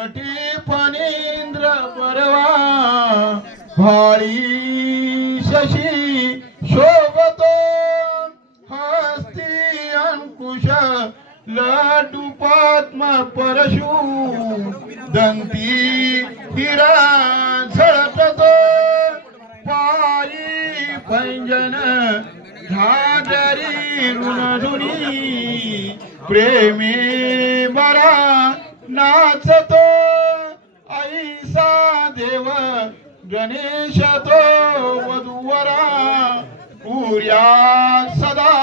कटी फणींद्र परवा भाळी शशी शोभतो हस्ती अंकुश लाडू पद्म परशु दंती हिरा झळकतो पायी पैंजन घाडरी ऋणधुनी प्रेमी बरा नाचतो ऐसा देव गणेश तो वधूवरा पूर्या सदा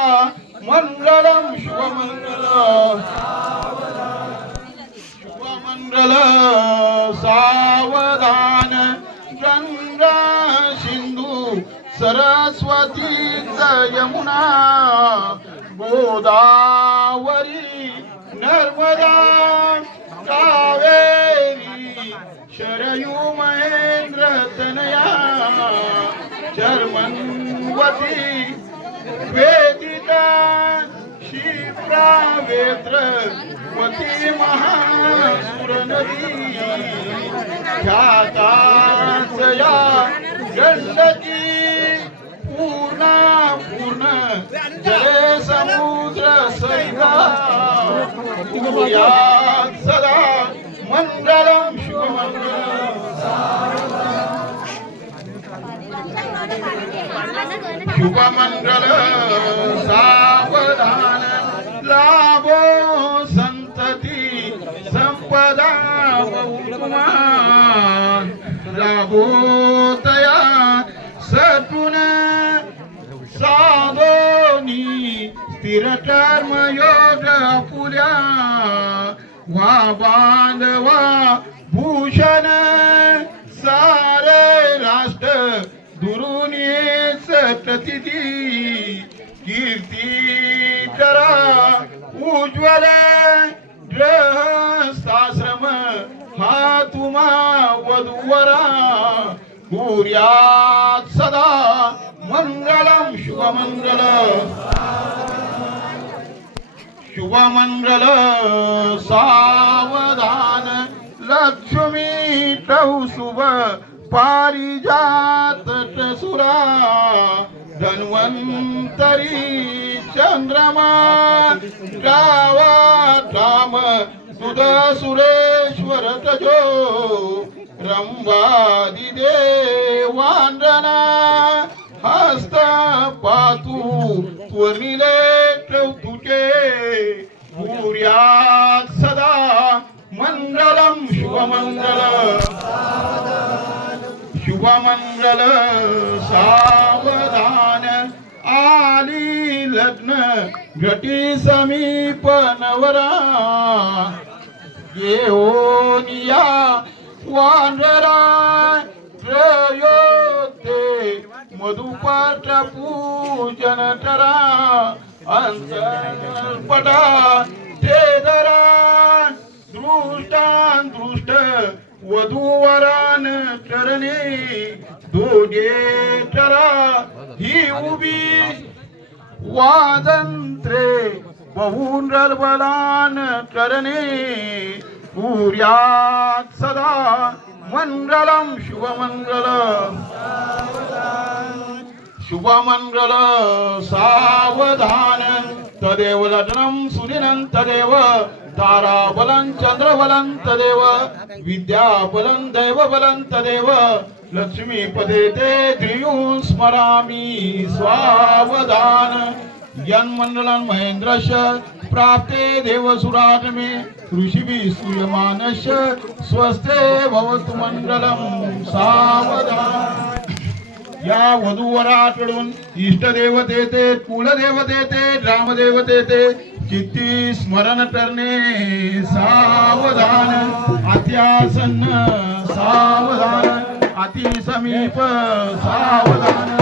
मंगलम शुभमंगल शुभमंगल सावधान गंगा सिंधू सरस्वती यमुना गोदावरी नर्मदा कावेरी शरयू महेंद्र तनया चर्मन्वती वेदिका क्षिप्रा वेत्रवती महासुरनदी ख्याताचया गंडकी पूर्णा पूर्ण जले समुद्र सैदा सदा मंगलम शुभमंगलम शुभमंगल सावधान लाभो संतती संपदा बहुमान लाभो तया सद्गुण साधोनी स्थिर कर्म योग पुल्या वा बांधवा भूषण सारे राष्ट्र दुरुनीच प्रतिती कीर्ती करा उज्ज्वल ग्रहस्थाश्रम हा तुम्हा वधूवरा पूर्यात सदा मंगलम शुभमंगल शुभमंगल सावधान लक्ष्मी तौ शुभ पारिजात सुरा धन्वंतरी चंद्रमा गावा राम सुध सुरेश्वर तजो रंभादी देवांजना हस्त पातू त्वरिले तुटे पूर्यात सदा मंगलम शुभमंगल शुभमंगल सावधान आली लग्न घटी समीप नवरा येओनिया वानरा त्रयोते मधुपाठ पूजन करा अंतरपटा तेदरा दृष्टान दृष्ट वधूवरान करणे दोघे करा ही उभी वादंत्रे बहुन बलान करणे पूर्यात सदा मंगलम शुभमंगल शुभमंगल सावधान तदेव लग्नं सुदिनं तदेव ताराबलं चंद्रबलं तदेव विद्याबलं दैवबलं तदेव लक्ष्मीपदे ते त्रियून् स्मरामि स्वावधान यन्मण्डलं महेन्द्रस्य प्राप्ते देवसुरात्मे ऋषिभिः सूयमानस्य स्वस्ते भवतु मंगलम सावधान या वधूवराकडून इष्टदेवतेचे कुलदेवतेचे ग्रामदेवतेचे चित्ती स्मरण करणे सावधान अत्यासन्न सावधान अति समीप सावधान